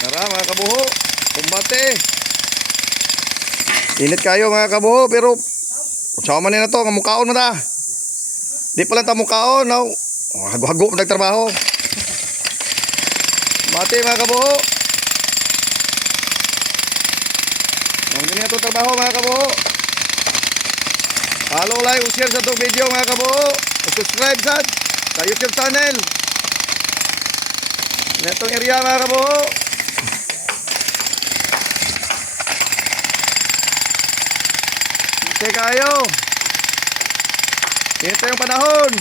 Tara mga kabuho, kumbate. Init kayo mga kabuho, pero sama na to, ngamukaon mo ta. Di pa lang ta mukaon, no? Hago-hago pa nagtrabaho. Kumbate mga kabuho. Ang ganyan itong trabaho mga kabuho. Follow, like, share sa itong video mga kabuho. Subscribe sa YouTube channel. Netong area mga kabuho. Hintay kayo. Hintay yung panahon.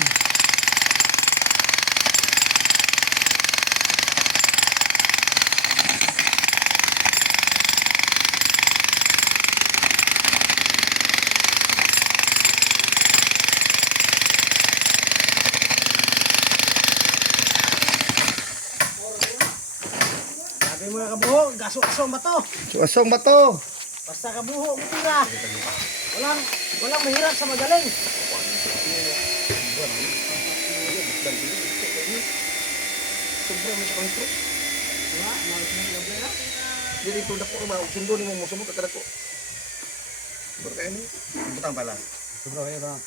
Sabi mga kabuho, gaso-asong ba to? Asong ba to? Basta kabuho, mutira. Walang mahirap sa magaling. Sobrang may kontro. Wala, malas na gabi na. Dili to dako ba sundo ni mo musumo ka kadako. Berkay ni. Butang pala. Sobrang kayo ba?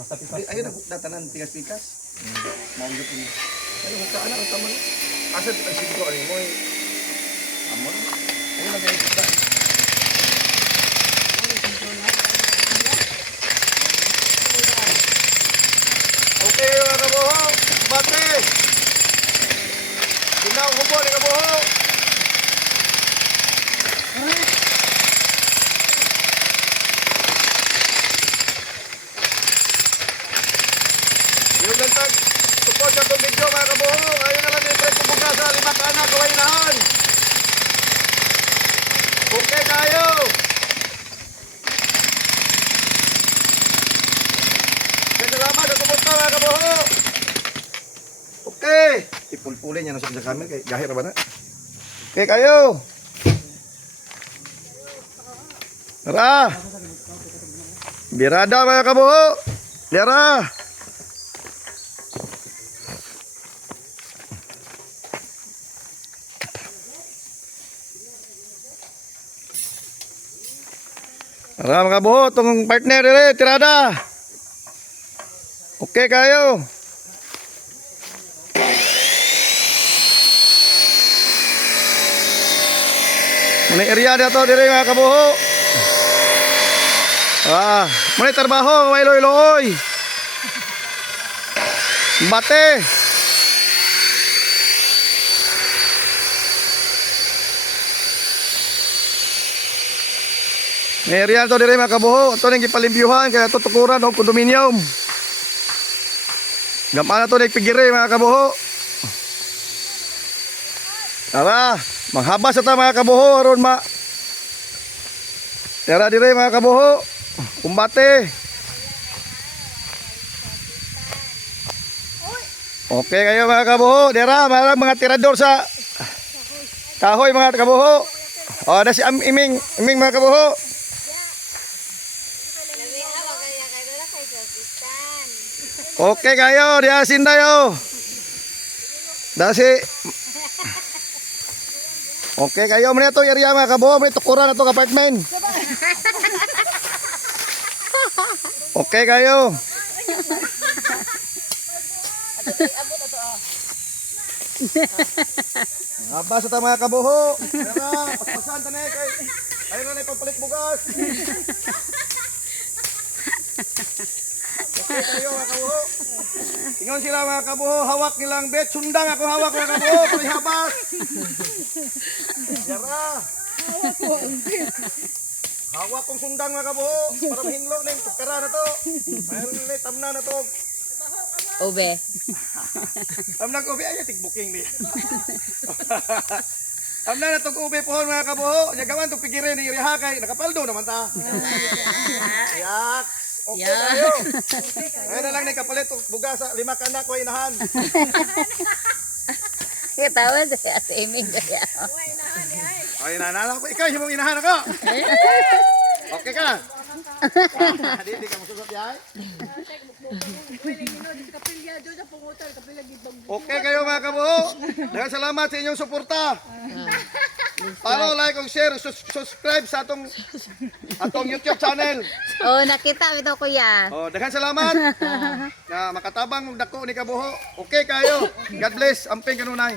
Basta pipas. Ayun na datanan pikas-pikas. Mao gyud ni. Ano ka ana ka man. Asa kita siguro ani mo. Amon. Ayun na gyud. Okay mga kabuho, bate. Ginaw ko po ni kabuho. Yung nagtag support sa itong video mga kabuho. Ayun na lang yung trend kumbuka sa 5 anak gawin nahan. Okay tayo. Salamat sa suporta mga kabuho. Okay. Ipulpulin niya sa camera kay gahir ba na. Okay kayo. Tara. Birada mga kabuho. Tara. Tara mga kabuho, itong partner dire, tirada. Okay kayo. Muna area na to dire mga kabuho. Muna trabaho, may loy-loy. Bate. May area na to dire mga kabuho. Ito nang ipalimpyuhan, kaya tutukuran o kondominium. Gamana to nagpigire mga kabuho. Tara, manghaba sa ta mga kabuho aron ma. Tara dire mga kabuho. Kumbate. Okay kayo mga kabuho. Dira mga tirador sa kahoy mga kabuho. O na si Iming mga kabuho. Okay kayo, diasin tayo. Dasi. Okay kayo, muna ito area mga kabuho, may tukuran na ito apartment. Okay kayo. Abas ito mga kabuho. Tara, paspasan tanay kay. Ayun na ipapalit bugas. Okay kayo mga kabuho. Ingon sila mga kabuho, hawak nilang bet. Sundang ako hawak mga kabuho, palihabas. Yara. Hawak kong sundang mga kabuho. Para mahinglo na yung tukara na to. Mayroon na tamna na to. Ube. Tamna ko, ay tigbuking niya. Tamna na itong ube pohon mga kabuho. Nyagawan itong pigirin ni Irihakay. Nakapaldo naman ta. Yak. Okay tayo. Ngayon na lang na kapalit buga sa 5 anak ko inahan. Ketawa sa Ate Iming kaya. Ay nanala ko ikaw yung inahan ako. Okay ka? Di ka masusot yahay. Okay kayo mga kabuho. Daghang salamat sa inyong suporta. Follow, like, and share, subscribe sa atong YouTube channel. Oh, nakita ito kuya. Oh, daghang salamat. Na makatabang og dako ni kabuho. Okay kayo. God bless. Amping kanunay.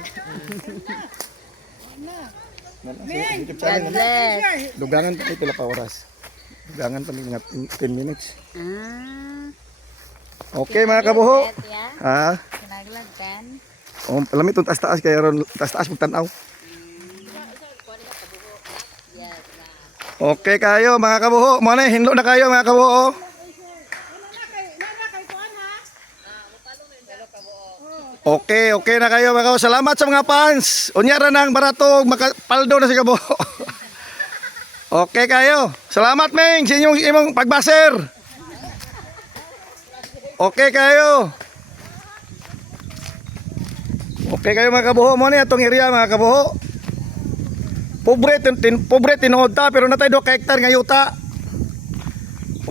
God bless. Dugangan pa pila pa oras. Dugangan pa mga 10 minutes. Ah. Okay mga kabuho. Ya. Ha? Sinaglag kan. Oh, alam itong taas-taas kaya ron taas-taas magtanaw. Yes. Okay kayo mga kabuho. Mo na hinlo na kayo mga kabuho. Okay na kayo mga kabuho. Salamat sa mga fans. Unya ra nang barato makapaldo na si kabuho. Okay kayo. Salamat Meng sa inyong imong pagbaser. Okay kayo. Okay kayo mga kabuho. Mo na itong area mga kabuho. Pobre tinuod ta pero natay 2 ka hektar nga yuta.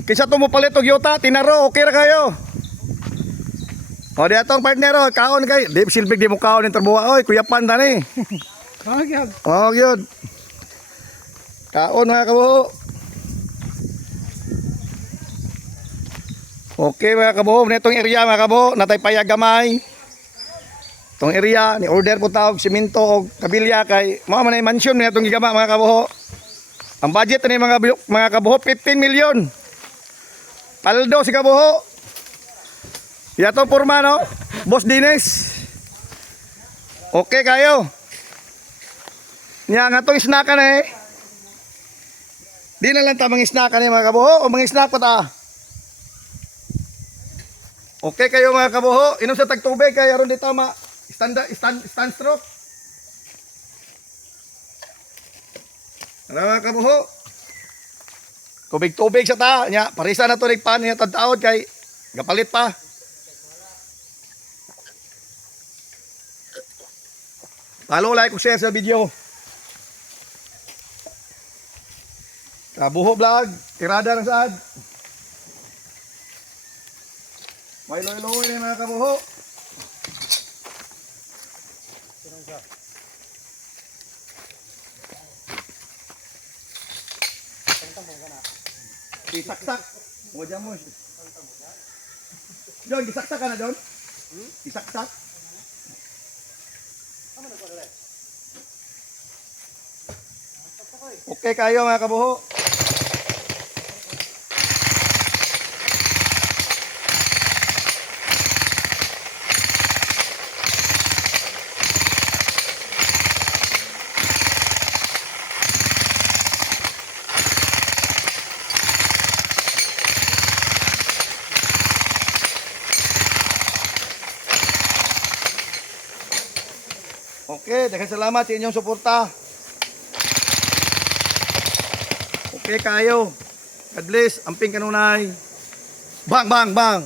Okay sa mo palit og yuta, tinaro, okay ra kayo. O di atong partner kaon kay, di silbig di mo kaon ng trabuha oy, kuya pan tani. Oh, gyud. Kaon mga kabuho. Okay mga kabuho, nitong area mga kabuho, natay payag gamay. Tong area ni order po tawag simento o kabilya kay mga manay mansion ni atong gigama mga kabuho. Ang budget ni mga kabuho 15 million. Paldo si kabuho. Yato porma no. Boss Dines. Okay kayo. Nya nga tong snackan eh. Di na lang ta mga snackan eh mga kabuho o mga snack pa ta. Okay kayo mga kabuho, inom sa tagtubig kay aron dito stand stroke. Ano mga kabuho? Tubig sa ta, nya parisa na to rig pan nya tadtaod kay gapalit pa. Follow, like, share sa video. Kabuho vlog, tirada ng saad. May loy-loy na mga kabuho. Isaksak. Mo dyan mo. John, isaksak ka na John? Isaksak. Okay kayo mga kabuho. Okay, daghang salamat sa inyong suporta. Okay kayo. God bless. Amping kanunay. Bang, bang, bang.